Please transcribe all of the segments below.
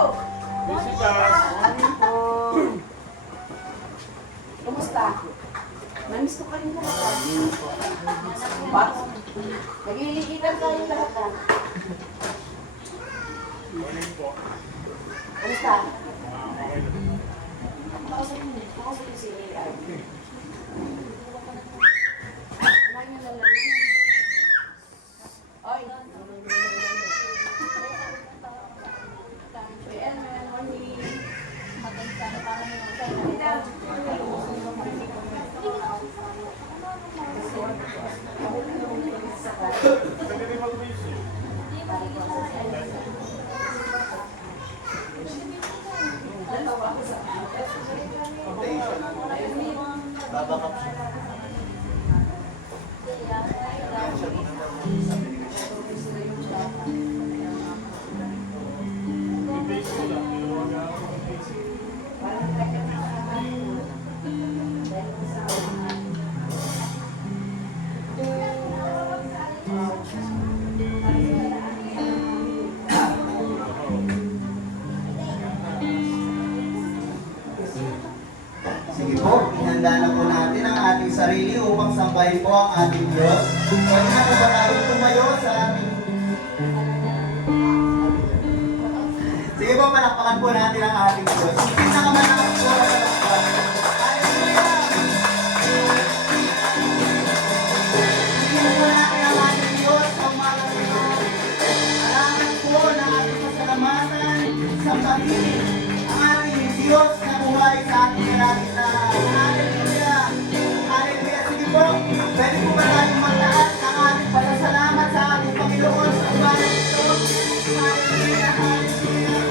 Morning po. Kumusta? Namiss ko kayo lahat. Ba't? Nag-iigitan tayo lahat. Morning po. Kumusta? Makausap ko si AI. Ano yung lalaman? Oy! Babakap siya. Sige po, ihanda na po natin ang ating sarili upang sambahin po ang ating Diyos. Pwede na po ba tayo tumayo sa ating... Sige po, palakpakan po natin ang ating Diyos. Sige na naman ang po. Hallelujah! Sige po natin ang ating Diyos ang mga Pinoy. Salamat po na ating pasalamatan sa pag-ibig ang ating Diyos na buhay sa ating kalagitnaan. Hallelujah! Hallelujah! Sige po, pwede po ba tayong magtaas ng ating pasasalamat sa ating Panginoon sa umaga ito? Hallelujah! Hallelujah!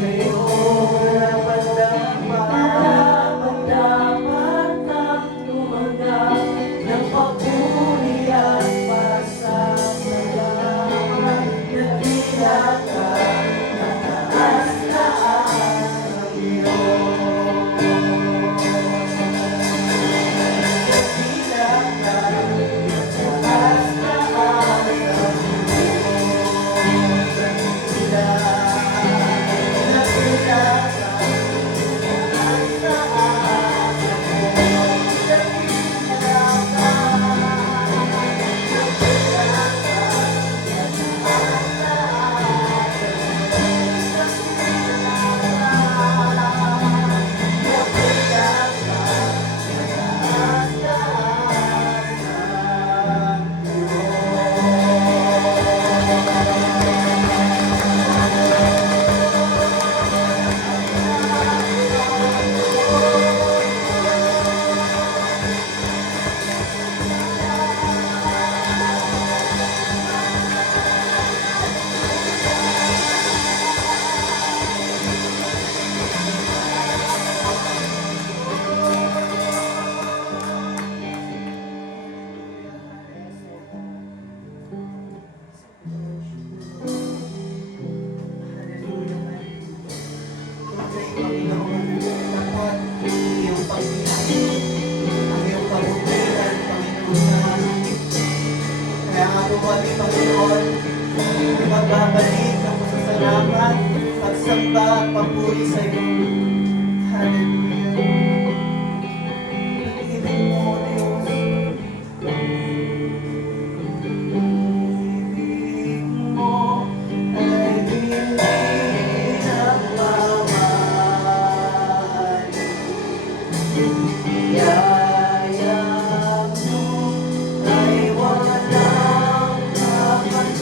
sa'yo dapat kang tumanggap ng papuri at pasasalamat na tinatag na taas-taas ng Diyos. Panginoon, magbabalik ang pasasalamat, pagsamba at papuri sa iyo. Hallelujah. Pag-ibig mo, Diyos. Pag-ibig mo ay hindi nagmamahali. Yaya mo ay walang kapantay.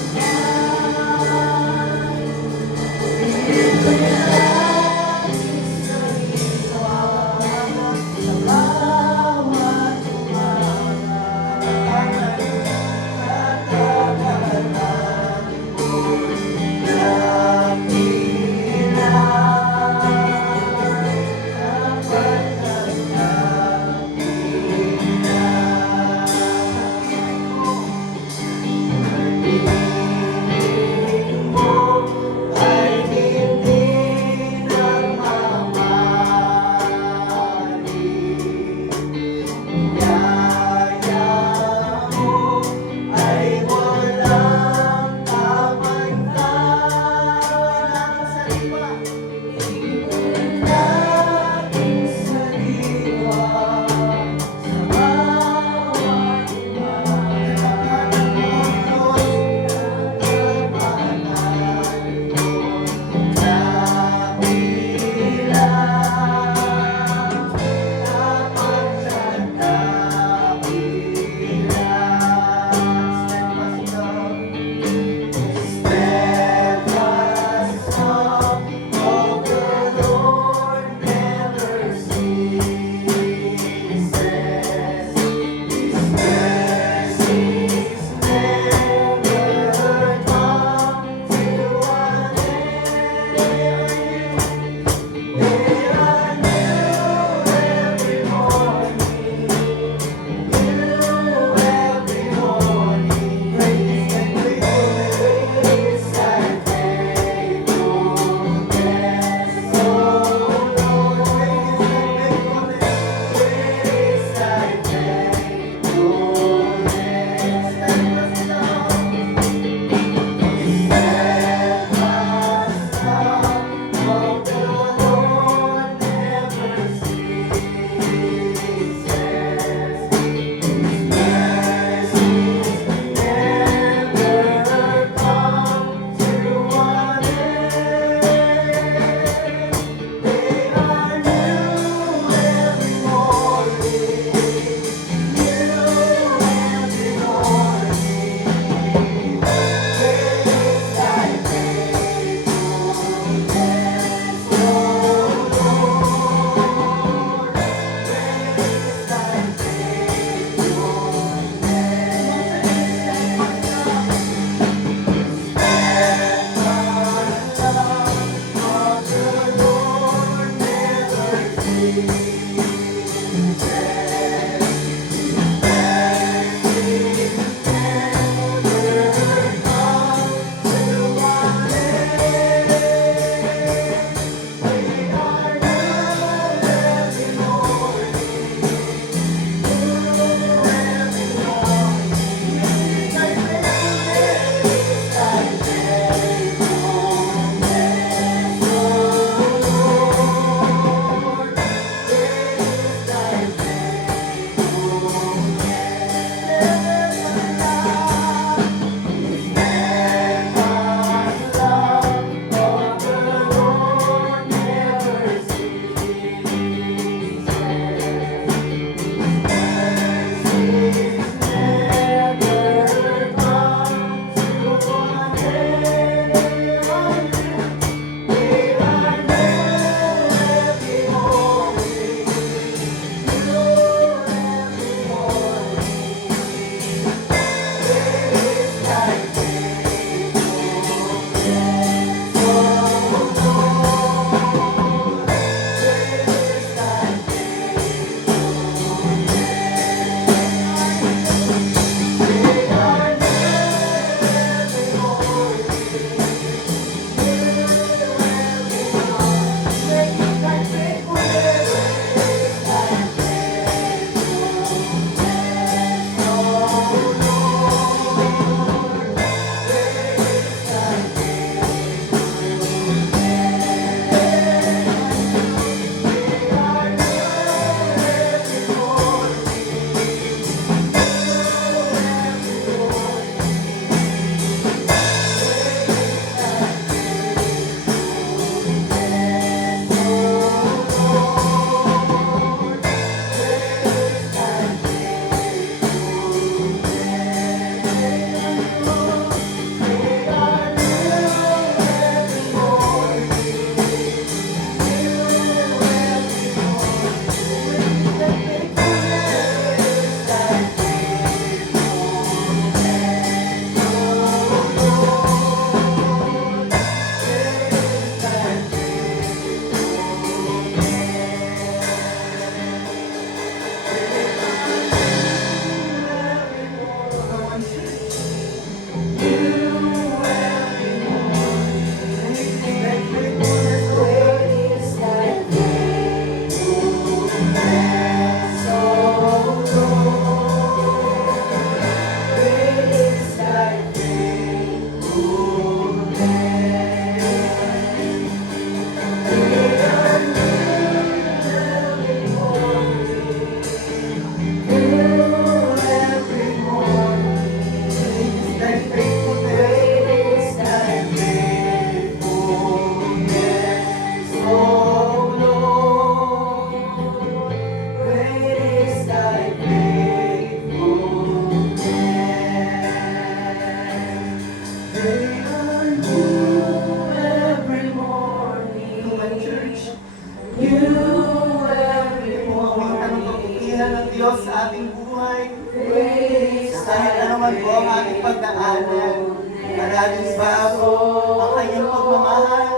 man po ang ating pagdaanan. Maraming bago ang kanyang pagmamahal,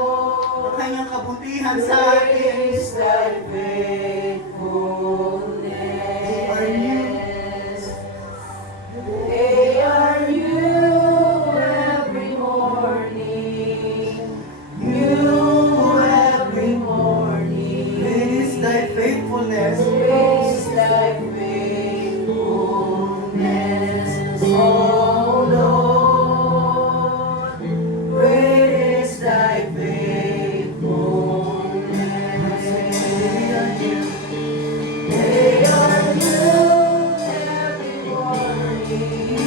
ang kanyang kabutihan sa atin. They are new every morning. New every morning. Great is thy faithfulness. Great is thy faithfulness, O Lord. Great is thy faithfulness. They are new every morning.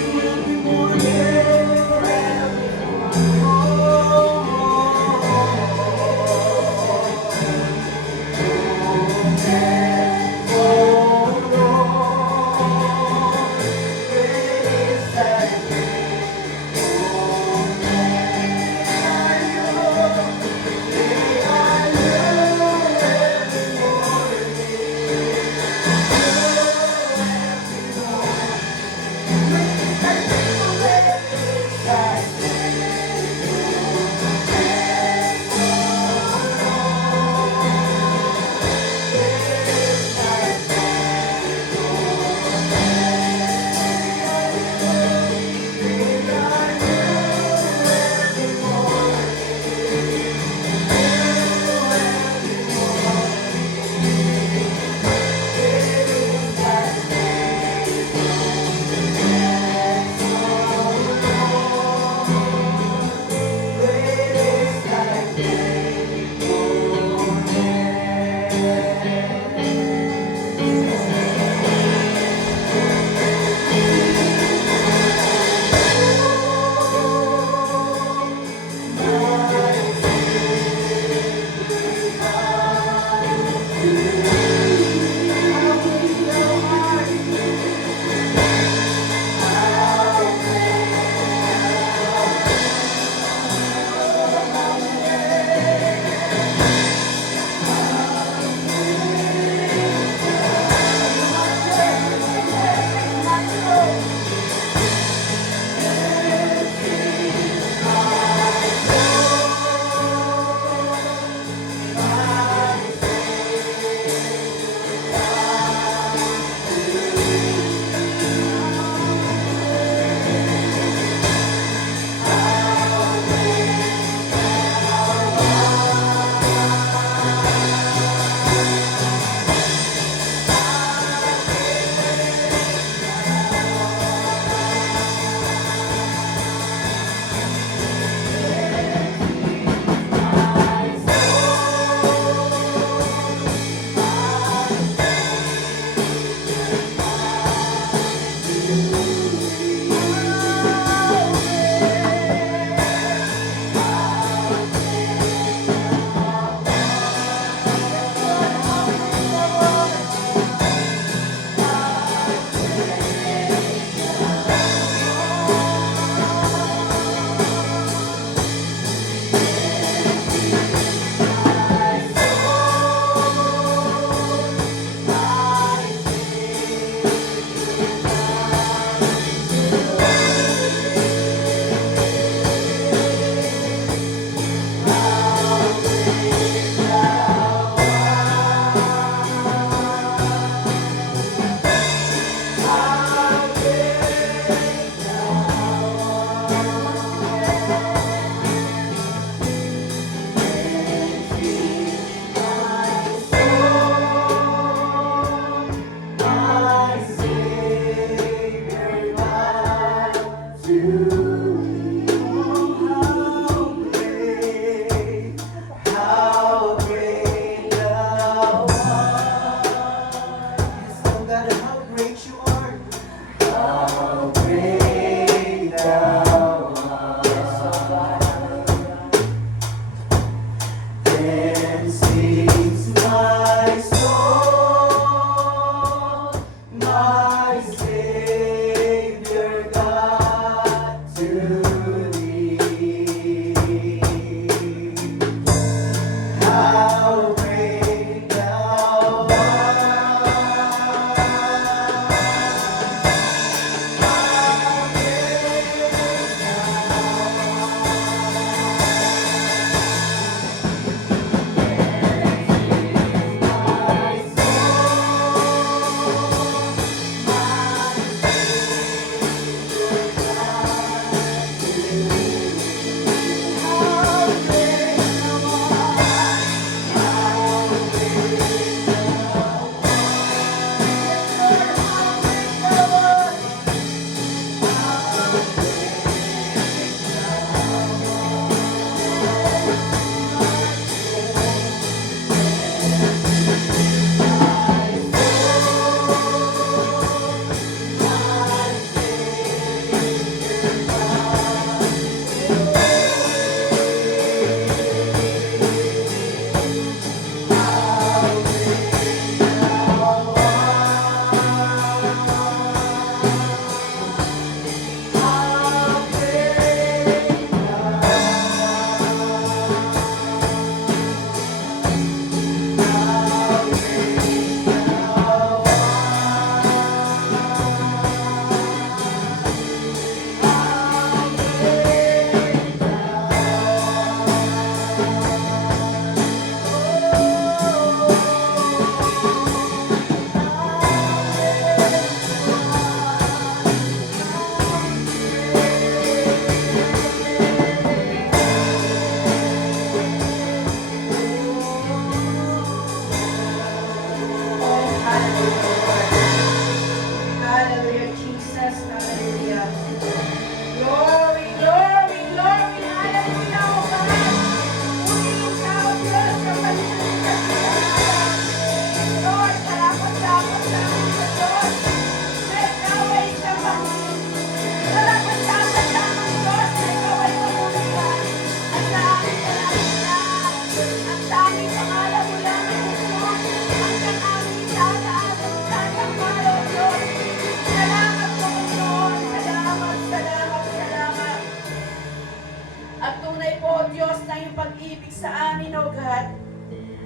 pag-ibig sa amin, O God,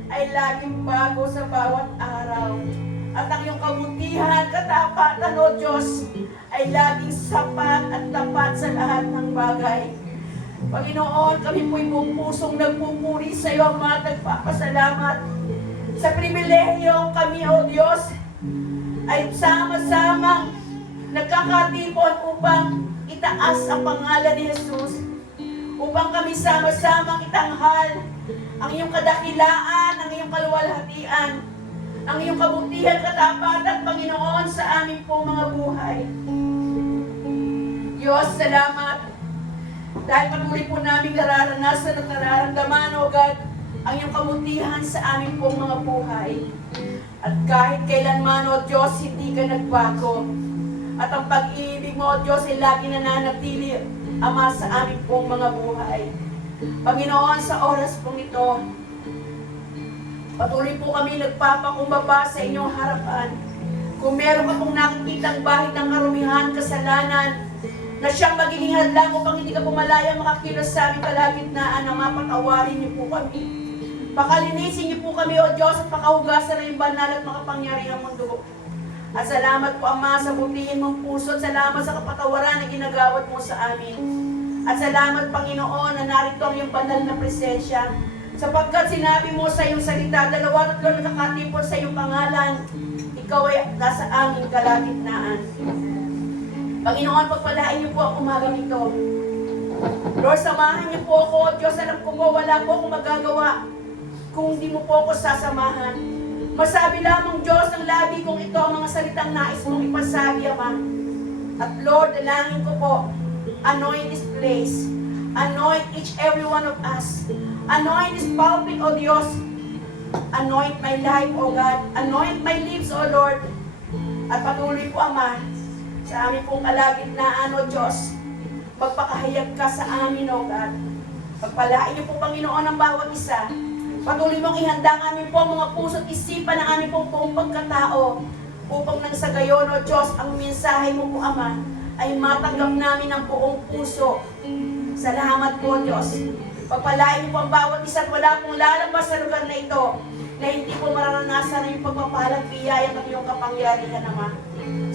ay laging bago sa bawat araw. At ang iyong kabutihan, katapatan, O Diyos, ay laging sapat at tapat sa lahat ng bagay. Panginoon, kami po'y buong pusong nagpupuri sa iyo, Ama, at nagpapasalamat sa pribilehyo kami, O Diyos, ay sama-samang nagkakatipon upang itaas ang pangalan ni Jesus, upang kami sama-samang itanghal ang iyong kadakilaan, ang iyong kaluwalhatian, ang iyong kabutihan, katapatan, Panginoon, sa aming pong mga buhay. Diyos, salamat. Dahil patuloy po namin nararanasan at nararamdaman, O God, ang iyong kabutihan sa aming pong mga buhay. At kahit kailanman, O Diyos, hindi ka nagbago. At ang pag-ibig mo, O Diyos, ay lagi nananatili, Ama, sa aming pong mga buhay. Panginoon, sa oras pong ito, patuloy po kami nagpapakumbaba sa inyong harapan. Kung meron ka pong nakikitang bahid ng karumihan, kasalanan, na siyang magiging hadlang upang hindi ka pumalaya makakilos sa aming kalagitnaan, na mapatawarin niyo po kami. Pakalinisin niyo po kami, O Diyos, at pakahugasan na yung banal at makapangyarihang mong dugo. At salamat po, Ama, sa butihin mong puso, at salamat sa kapatawaran na ginagawad mo sa amin. At salamat, Panginoon, na narito ang iyong banal na presensya. Sapagkat sinabi mo sa iyong salita, 2 at 3 nakatipon sa iyong pangalan, ikaw ay nasa aming kalagitnaan. Panginoon, pagpalain niyo po ang umagang ito. Lord, samahan niyo po ako. Diyos, alam ko po, wala po akong magagawa kung hindi mo po ako sasamahan. Masabi lamang, Diyos, ang labi kong ito ang mga salitang nais mong ipasabi, Ama. At Lord, dalangin ko po, anoint this place. Anoint each every one of us. Anoint this pulpit, O Diyos. Anoint my life, O God. Anoint my lips, O Lord. At patuloy po, Ama, sa aming pong kalagitnaan, O Diyos. Magpakahayag ka sa amin, O God. Pagpalain niyo po, Panginoon, ang bawat isa. Patuloy mong ihanda ang aming po mga puso at isipan ng aming pong buong pagkatao upang nang sa gayon, O Diyos, ang mensahe mo po, Ama, ay matanggap namin ng buong puso. Salamat po, Diyos. Pagpalain niyo po ang bawat isa at wala pong lalabas sa lugar na ito na hindi po mararanasan na yung pagpapalang biyaya ng iyong kapangyarihan, Ama.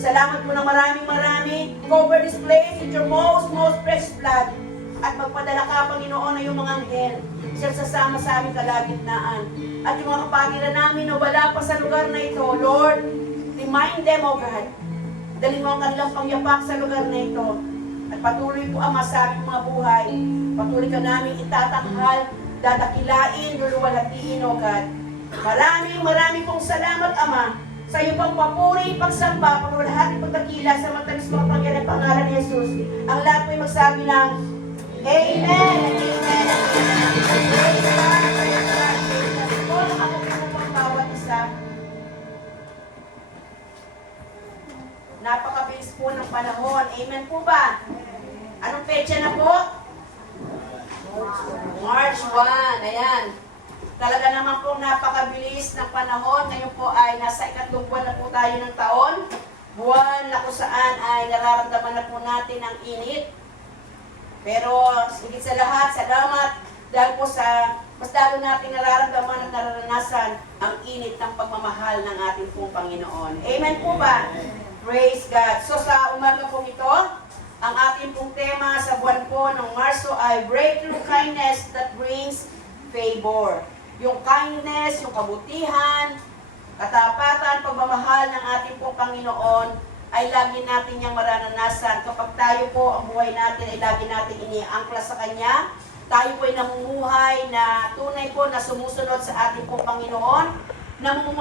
Salamat po ng marami. Cover this place with your most precious blood. At magpadala ka, Panginoon, na yung mga anghel siyang sasama sa aming kalagitnaan. At yung mga kapatiran namin na wala pa sa lugar na ito, Lord, remind them, O God. Dalhin mo ang kanilang pangyapak sa lugar na ito. At patuloy po, Ama, sa aming mga buhay. Patuloy ka namin itatanghal, dadakilain, luluwalhatiin, O God. Maraming pong salamat, Ama, sa iyo pang papuri, pagsamba, pagwalhati, pagdakila sa matamis mga pangyarihan pangalan ni Jesus. Ang lahat po'y magsabi ng Amen and Amen. Praise God, praise God, praise God. Ito ang ako po ang bawat isa. Napakabilis po ng panahon. Amen po ba? Anong petsa na po? March 1. Ayan. Talaga naman po napakabilis ng panahon. Ngayon po ay nasa 2 buwan na po tayo ng taon. Buwan na kung saan ay nararamdaman na po natin ang init. Pero higit sa lahat, salamat dahil po sa mas lalo natin nararamdaman at nararanasan ang init ng pagmamahal ng ating pong Panginoon. Amen po ba? Praise God. So sa umaga po ito, ang ating pong tema sa buwan po ng Marso ay Breakthrough Kindness that Brings Favor. Yung kindness, yung kabutihan, katapatan, pagmamahal ng ating pong Panginoon ay lagi natin niyang mararanasan. Kapag tayo po, ang buhay natin ay lagi natin iniangkla sa Kanya, tayo po ay namumuhay na tunay po na sumusunod sa ating pong Panginoon, namumuhay